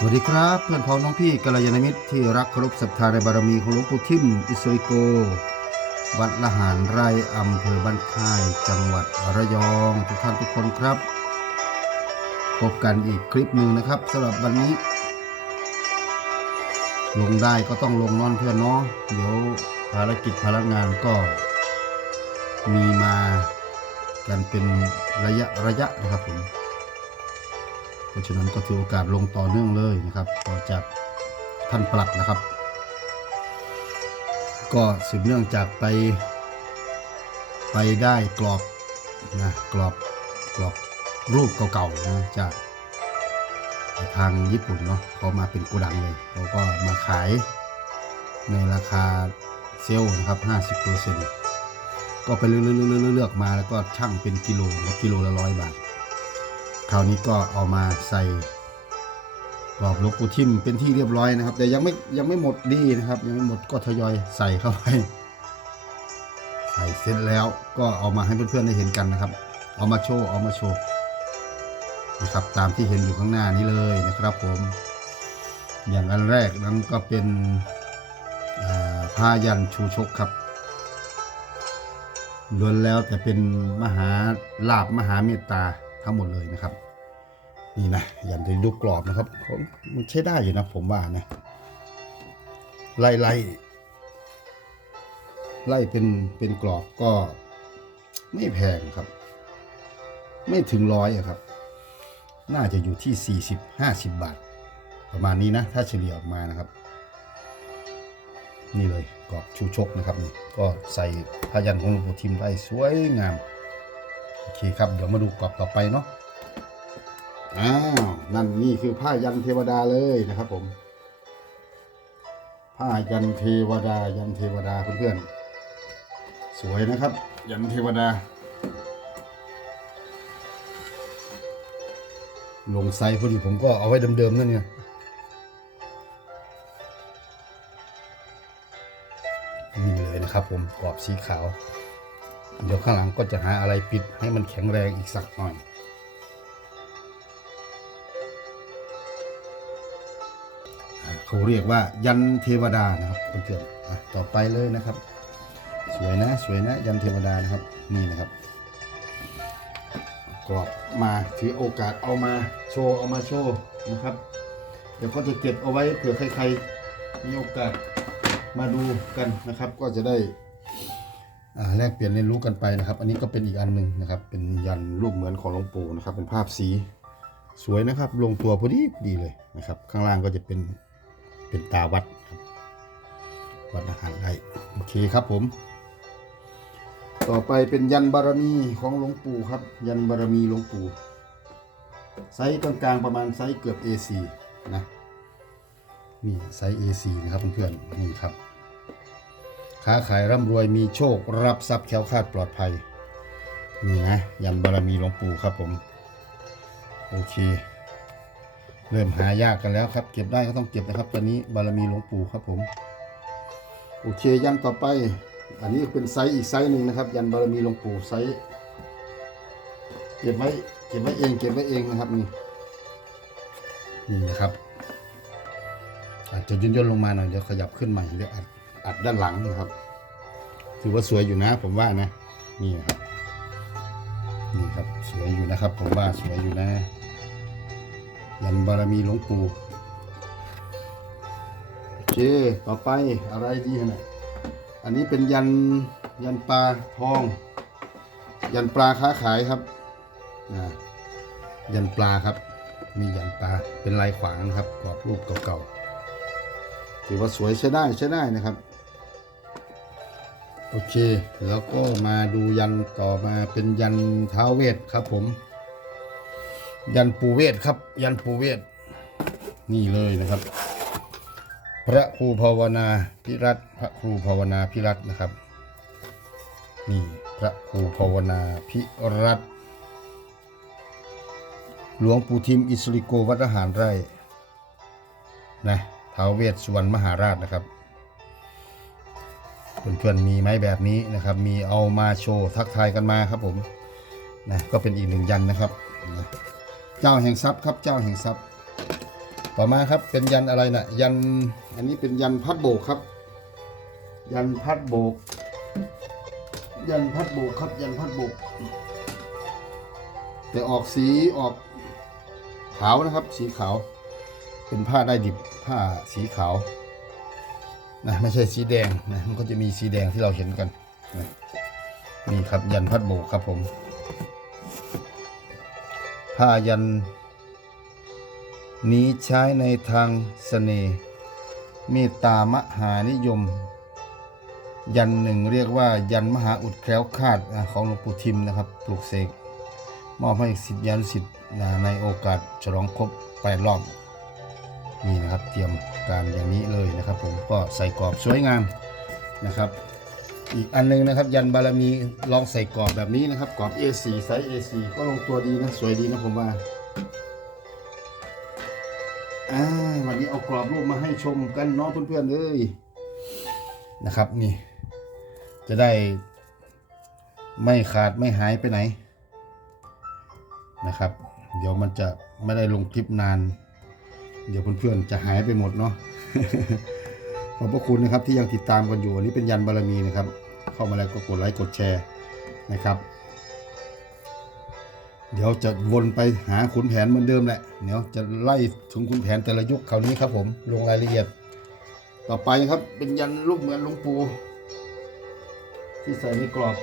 สวัสดีครับ เพื่อนพ้องน้องพี่กัลยาณมิตรที่รักเคารพศรัทธาในบารมีของหลวงปู่ทิมอิสริโก วัดละหารไร่อำเภอบ้านค่าย จังหวัดระยองทุกท่านทุกคนครับ พบกันอีกคลิปหนึ่งนะครับสำหรับวันนี้ ลงได้ก็ต้องลงนอนเพื่อนเนาะเดี๋ยวภารกิจภารงานก็ มีมากันเป็นระยะระยะนะครับผม เพราะฉะนั้นก็ถือโอกาสลงต่อเนื่องเลยนะครับต่อจากท่านปลัดนะครับ ก็สืบเนื่องจากไป ไปได้กรอบนะกรอบกรอบรูปเก่าๆนะจากทางญี่ปุ่นเนาะเขามาเป็นโกดังเลยเขาก็มาขายในราคาเซลล์นะครับ 50%ก็ไปเลือกๆๆๆเลือกมาแล้วก็ช่างเป็นกิโลกิโลละร้อยบาท คราวนี้ก็เอามาใส่กรอบหลวงปู่ทิมเป็นที่เรียบร้อยนะครับ แต่ยังไม่ยังไม่หมดดีนะครับ ยังไม่หมดก็ทยอยใส่เข้าไปใส่เสร็จแล้วก็เอามาให้เพื่อนๆได้เห็นกันนะครับ เอามาโชว์เอามาโชว์นะครับตามที่เห็นอยู่ข้างหน้านี้เลยนะครับผม อย่างอันแรกนั้นก็เป็นผ้ายันชูชกครับล้วนแล้วแต่เป็นมหาลาบมหาเมตตา ทั้งหมดเลยนะครับ นี่นะยันจะดูกรอบนะครับมันใช้ได้อยู่นะผมว่านะไล่ไล่ไล่เป็นเป็นกรอบก็ไม่แพงครับ ไม่ถึงร้อยอะครับ น่าจะอยู่ที่ 40 50 บาท ประมาณนี้นะ ถ้าเฉลี่ยออกมานะครับ นี่เลยกรอบชูชกนะครับนี่ก็ใส่พยันของหลวงปู่ทิมได้สวยงาม อเคครับ เดี๋ยวมาดูกรอบต่อไปเนาะอ้าวนั่นนี่คือผ้ายันเทวดาเลยนะครับผม ผ้ายันเทวดายันเทวดาเพื่อนๆสวยนะครับ ยันเทวดา ลงไซส์พอดีผมก็เอาไว้เดิมๆนั่นเนี่ยนี่เลยนะครับผมกรอบสีขาว เดี๋ยวข้างหลังก็จะหาอะไรปิดให้มันแข็งแรงอีกสักหน่อย เขาเรียกว่ายันเทวดานะครับเพื่อนๆต่อไปเลยนะครับ สวยนะสวยนะยันเทวดานะครับนี่นะครับกรอบมาถือโอกาสเอามาโชว์เอามาโชว์นะครับ เดี๋ยวเขาจะเก็บเอาไว้เผื่อใครๆมีโอกาสมาดูกันนะครับ ก็จะได้ แลกเปลี่ยนเรียนรู้กันไปนะครับ อันนี้ก็เป็นอีกอันหนึ่งนะครับ เป็นยันรูปเหมือนของหลวงปู่นะครับ เป็นภาพสีสวยนะครับ ลงตัวพอดีดีเลยนะครับ ข้างล่างก็จะเป็นเป็นตาวัดครับวัดอาหารได้โอเคครับผม ต่อไปเป็นยันบารมีของหลวงปู่ครับ ยันบารมีหลวงปู่ไซส์กลางๆประมาณไซส์เกือบ A4 นะนี่ไซส์ A4 นะครับเพื่อนๆนี่ครับ ค้าขายร่ำรวยมีโชครับทรัพย์แค้วคาดปลอดภัย นี่นะยันบารมีหลวงปู่ครับผม โอเค เริ่มหายากกันแล้วครับ เก็บได้ก็ต้องเก็บนะครับ ตอนนี้บารมีหลวงปู่ครับผม โอเคยันต่อไป อันนี้เป็นไซส์อีกไซส์หนึ่งนะครับ ยันบารมีหลวงปู่ไซส์เก็บไว้เก็บไว้เองเก็บไว้เองนะครับนี่นี่นะครับอาจจะย่นๆลงมาหน่อยเดี๋ยวขยับขึ้นใหม่เดี๋ยวอัด อัดด้านหลังนะครับ ถือว่าสวยอยู่นะ ผมว่านะ นี่นะครับ นี่ครับสวยอยู่นะครับ ผมว่าสวยอยู่นะ ยันบารมีหลวงปู่โอเคต่อไปอะไรดีฮะเนี่ยอันนี้เป็นยันยันปลาทอง ยันปลาค้าขายครับนะยันปลาครับนี่ยันปลาเป็นลายขวางครับกรอบรูปเก่าๆถือว่าสวยใช้ได้ใช้ได้นะครับ โอเค แล้วก็มาดูยันต่อมาเป็นยันท้าเวทครับผม ยันปูเวทครับ ยันปูเวทนี่เลยนะครับ พระครูภาวนาพิรัตพระครูภาวนาพิรัตนะครับ นี่พระครูภาวนาพิรัตหลวงปู่ทิมอิสริโกวัดอาหารไร่นะท้าเวสสุวรรณมหาราชนะครับ เพื่อนๆมีไหมแบบนี้นะครับ มีเอามาโชว์ทักทายกันมาครับผมนะก็เป็นอีกหนึ่งยันนะครับนะเจ้าแห่งทรัพย์ครับเจ้าแห่งทรัพย์ ต่อมาครับเป็นยันอะไรนะยันอันนี้เป็นยันพัดโบกครับ ยันพัดโบก ยันพัดโบกครับยันพัดโบก แต่ออกสีออกขาวนะครับ สีขาว เป็นผ้าได้ดิบผ้าสีขาว นะไม่ใช่สีแดงนะมันก็จะมีสีแดงที่เราเห็นกันนะนี่ครับยันพัดโบกครับผมผ้ายัน นี้ใช้ในทางเสน่ห์เมตตามหานิยม ยันหนึ่งเรียกว่า ยันมหาอุดแคล้วคาดนะของหลวงปู่ทิมนะครับปลูกเสกมอบให้สิทธิยันสิทธิ์ในโอกาสฉลองครบแปดรอบ นี่นะครับเตรียมการอย่างนี้เลยนะครับ ผมก็ใส่กรอบสวยงามนะครับ อีกอันหนึงนะครับ ยันบารมีลองใส่กรอบแบบนี้นะครับกรอบ A4 ไซส์ A4 ก็ลงตัวดีนะสวยดีนะผมว่าอ่าวันนี้เอากรอบรูปมาให้ชมกันเนาะเพื่อนๆเลยนะครับนี่ จะได้ไม่ขาดไม่หายไปไหนนะครับ เดี๋ยวมันจะไม่ได้ลงคลิปนาน เดี๋ยวเพื่อนๆจะหายไปหมดเนาะขอบพระคุณนะครับที่ยังติดตามกันอยู่อันนี้เป็นยันบารมีนะครับ เข้ามาแล้วก็กดไลค์กดแชร์นะครับ เดี๋ยวจะวนไปหาขุนแผนเหมือนเดิมแหละเดี๋ยวจะไล่ถึงขุนแผนแต่ละยุคคราวนี้ครับผมลงรายละเอียด ต่อไปครับเป็นยันรูปเหมือนหลวงปู่ที่ใส่ในกรอบ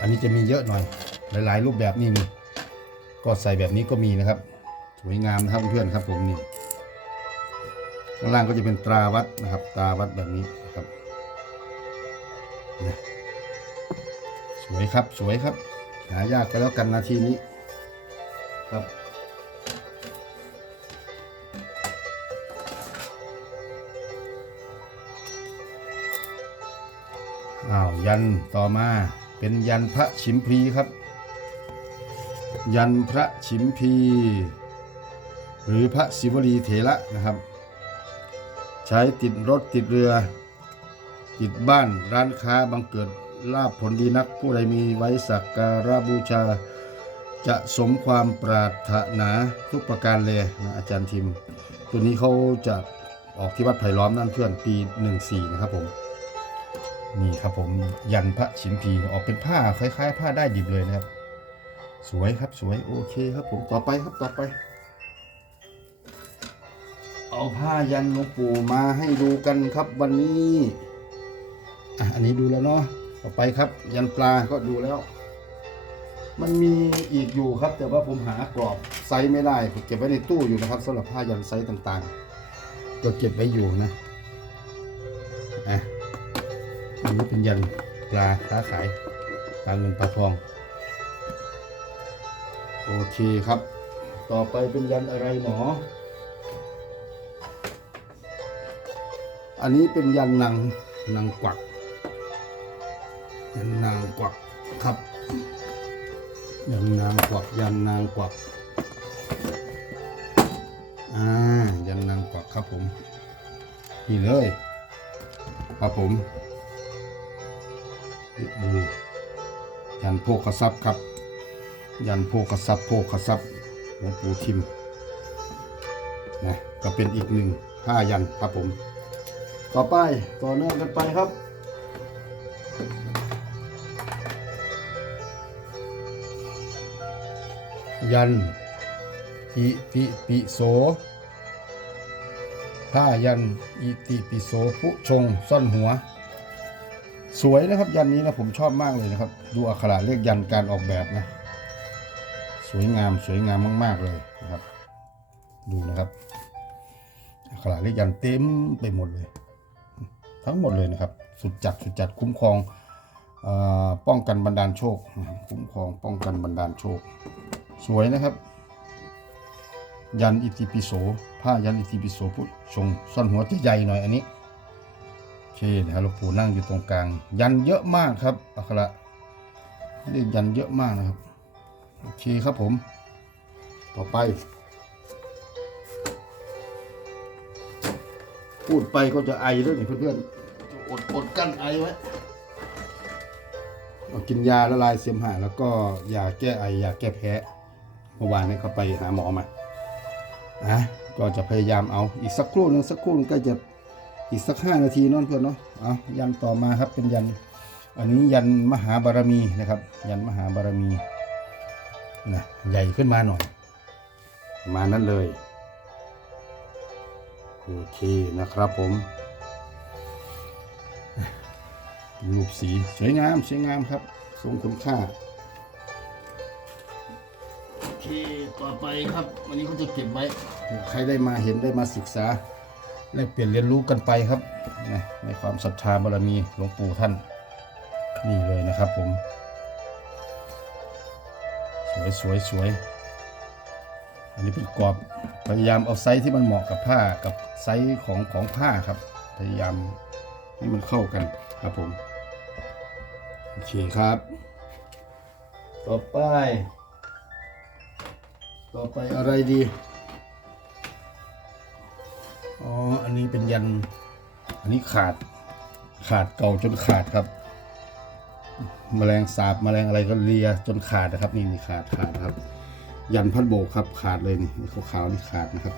อันนี้จะมีเยอะหน่อย หลาย ๆ รูปแบบนี่มี ก็ใส่แบบนี้ก็มีนะครับ สวยงามนะครับเพื่อนครับผมนี่ข้างล่างก็จะเป็นตราวัดนะครับ ตราวัดแบบนี้นะครับสวยครับสวยครับ หายากก็แล้วกันนาทีนี้ครับอ้าวยันต่อมาเป็นยันพระชิมพลีครับ ยันพระชิมพี หรือพระศิวลีเถระนะครับ ใช้ติดรถติดเรือ ติดบ้านร้านค้าบังเกิดลาบผลดีนักผู้ใดมีไว้สักการะบูชา จะสมความปรารถนาทุกประการเลยนะอาจารย์ทิม ตัวนี้เขาจะออกที่วัดไผ่ล้อมนั่นเพื่อนปี 14 นะครับผม นี่ครับผมยันพระชิมพีออกเป็นผ้าคล้าย ๆ ผ้าได้ดิบเลยนะครับ สวยครับสวยโอเคครับผมต่อไปครับต่อไป เอาผ้ายันหลวงปู่มาให้ดูกันครับวันนี้อะอันนี้ดูแล้วเนาะต่อไปครับ ยันปลาก็ดูแล้ว มันมีอีกอยู่ครับ แต่ว่าผมหากรอบไซส์ไม่ได้ผมเก็บไว้ในตู้อยู่นะครับสำหรับผ้ายันไซส์ต่างๆ ก็เก็บไว้อยู่นะอะอันนี้เป็นยันปลาค้าขายปลาเงินปลาทอง โอเคครับ ต่อไปเป็นยันอะไรหมอ อันนี้เป็นยันนางนางกวัก ยันนางกวักครับ ยันนางกวักยันนางกวักอ่ายันนางกวักครับผมนี่เลยครับผมยันโพกทรัพย์ครับ ยันโพกทรัพย์โพกทรัพย์หลวงปู่ทิมนะก็เป็นอีกหนึ่งผ้ายันครับผม ต่อไปต่อเนื่องกันไปครับยันอิติปิโสผ้ายันอิติปิโสผู้ชงซ่อนหัว สวยนะครับยันนี้นะผมชอบมากเลยนะครับ ดูอักขระเลขยันการออกแบบนะ วยงามสวยงามมาก ๆ เลยนะครับ ดูนะครับอักขระเลขยันเต็มไปหมดเลย ทั้งหมดเลยนะครับ สุดจัดสุดจัดคุ้มครองอป้องกันบันดาลโชค คุ้มครองป้องกันบันดาลโชค สวยนะครับ ยันอิติปิโสผ้ายันอิติปิโสพุทธชงซ่อนหัวจะใหญ่หน่อยอันนี้โอเคนะครับหลวงปู่นั่งอยู่ตรงกลาง ยันเยอะมากครับอัคระเรียกยันเยอะมากนะครับ โอเคครับผม ต่อไป พูดไปก็จะไอด้วยนี่เพื่อนๆจะอดอดกั้นไอไว้เอากินยาละลายเสมหะแล้วก็ยาแก้ไอยาแก้แพ้เมื่อวานนี้เขาไปหาหมอมาอะก็จะพยายามเอาอีกสักครู่หนึงสักครู่หนึงก็จะอีกสักห้านาทีเนอนเพื่อนเนาะเอายันต่อมาครับเป็นยัน อันนี้ยันมหาบารมีนะครับ ยันมหาบารมี นะใหญ่ขึ้นมาหน่อยประมาณนั้นเลย โอเคนะครับผม รูปสีสวยงามสวยงามครับทรงคุณค่าโอเคต่อไปครับ วันนี้เขาจะเก็บไว้เผื่อใครได้มาเห็นได้มาศึกษาแลกเปลี่ยนเรียนรู้กันไปครับนะในความศรัทธาบารมีหลวงปู่ท่าน นี่เลยนะครับผมส วยสวยสวยอันนี้เป็นกรอบพยายามเอาไซส์ที่มันเหมาะกับผ้ากับไซส์ของของผ้าครับ พยายามให้มันเข้ากันครับผมโอเคครับ ต่อไป ต่อไปอะไรดีอ๋ออันนี้เป็นยันอันนี้ขาดขาดเก่าจนขาดครับ แมลงสาบแมลงอะไรก็เลียจนขาดนะครับ นี่นี่ขาดขาดครับ ยันพัดโบกครับขาดเลยนี่ขาวๆนี่ขาดนะครับ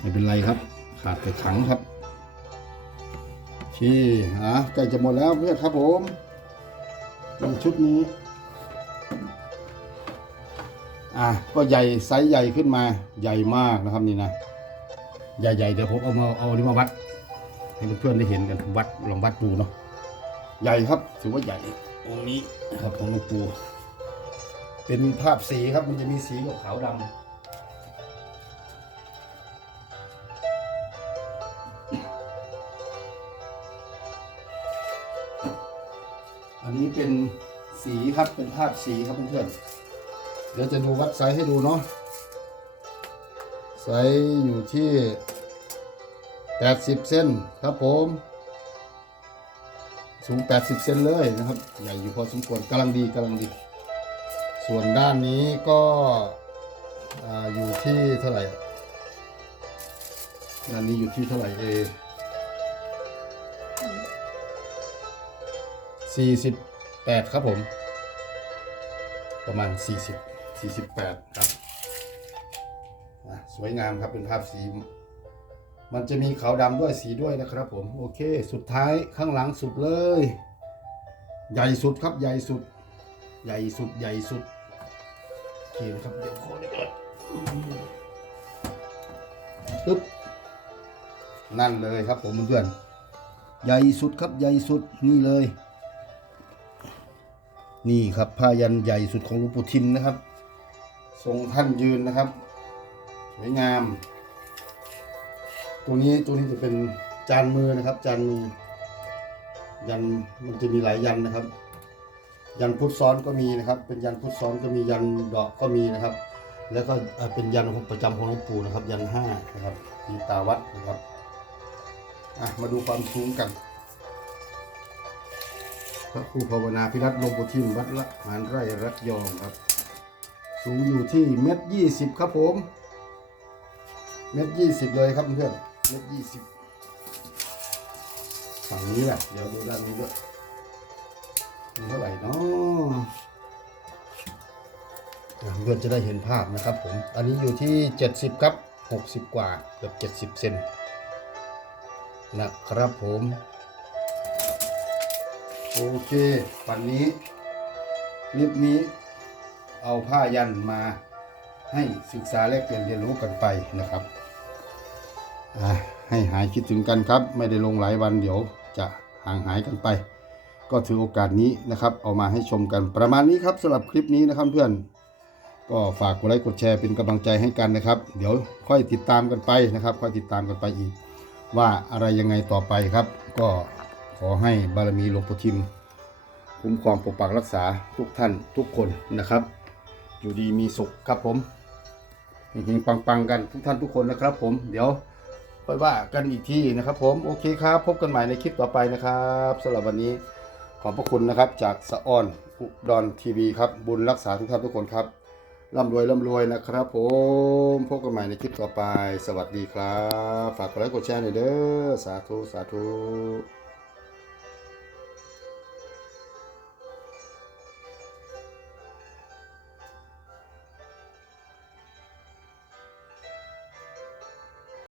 ไม่เป็นไรครับ ขาดแต่ขังครับโอเคอะใกล้จะหมดแล้วเพื่อนครับผมชุดนี้อะก็ใหญ่ไซส์ใหญ่ขึ้นมาใหญ่มากนะครับนี่นะใหญ่ๆเดี๋ยวผมเอามาเอาอันนี้มาวัด ให้เพื่อนๆได้เห็นกันวัดลองวัดดูเนาะ ใหญ่ครับถือว่าใหญ่องค์นี้นะครับของหลวงปู่เป็นภาพสีครับมันจะมีสีกับขาวดำอันนี้เป็นสีครับเป็นภาพสีครับเพื่อนๆเดี๋ยวจะดูวัดไซส์ให้ดูเนาะไซส์อยู่ที่ 80เซนครับผม สูง 80 เซนเลยนะครับ ใหญ่อยู่พอสมควรกำลังดีกำลังดี ส่วนด้านนี้ก็ออยู่ที่เท่าไหร่ ด้านนี้อยู่ที่เท่าไหร่เอ48ครับผม ประมาณ40 48ครับ สวยงามครับเป็นภาพสี มันจะมีขาวดำด้วยสีด้วยนะครับผมโอเค สุดท้ายข้างหลังสุดเลย ใหญ่สุดครับใหญ่สุด ใหญ่สุดใหญ่สุดโอเคนะครับเดี๋ยวขอเดี๋ยวก่อนปึ๊บนั่นเลยครับผมเพื่อนใหญ่สุดครับใหญ่สุดนี่เลย นี่ครับผ้ายันใหญ่สุดของหลวงปู่ทิมนะครับ ทรงท่านยืนนะครับสวยงาม ตัวนี้ตัวนี้จะเป็นจานมือนะครับ จานมือยันมันจะมีหลายยันนะครับ ยันพุทธซ้อนก็มีนะครับ เป็นยันพุทธซ้อนก็มียันดอกก็มีนะครับ แล้วก็เป็นยันของประจำของหลวงปู่นะครับ ยันห้านะครับมีตาวัดนะครับอะมาดูความสูงกันพระครูภาวนาพิรัตลวงปู่ทิมวัดละหารไร่รักยองครับ สูงอยู่ที่เมตรยี่สิบครับผม เม็ดยี่สิบเลยครับเพื่อน เม็ดยี่สิบฝั่งนี้แหละเดี๋ยวดูด้านนี้ด้วยมีเท่าไหร่เนาะอะเพื่อนจะได้เห็นภาพนะครับผม อันนี้อยู่ที่เจ็ดสิบครับหกสิบกว่าเกือบเจ็ดสิบเซนนะครับผม โอเควันนี้คลิปนี้เอาผ้ายันมาให้ศึกษาและเปลี่ยนเรียนรู้กันไปนะครับ ให้หายคิดถึงกันครับ ไม่ได้ลงหลายวันเดี๋ยวจะห่างหายกันไป ก็ถือโอกาสนี้นะครับ เอามาให้ชมกันประมาณนี้ครับสำหรับคลิปนี้นะครับเพื่อน ก็ฝากกดไลค์กดแชร์เป็นกำลังใจให้กันนะครับ เดี๋ยวค่อยติดตามกันไปนะครับ ค่อยติดตามกันไปอีก ว่าอะไรยังไงต่อไปครับ ก็ขอให้บารมีหลวงปู่ทิมคุ้มครองปกปักรักษาทุกท่านทุกคนนะครับ อยู่ดีมีสุขครับผมเฮงๆปังๆกันทุกท่านทุกคนนะครับผมเดี๋ยว ค่อยว่ากันอีกทีนะครับผมโอเคครับ พบกันใหม่ในคลิปต่อไปนะครับสำหรับวันนี้ขอบพระคุณนะครับ จากสะออนอุดรทีวีครับบุญรักษาทุกท่านทุกคนครับร่ำรวยร่ำรวยนะครับผมพบกันใหม่ในคลิปต่อไป สวัสดีครับ ฝากกดไลค์กดแชร์หน่อยเด้อสาธุสาธุ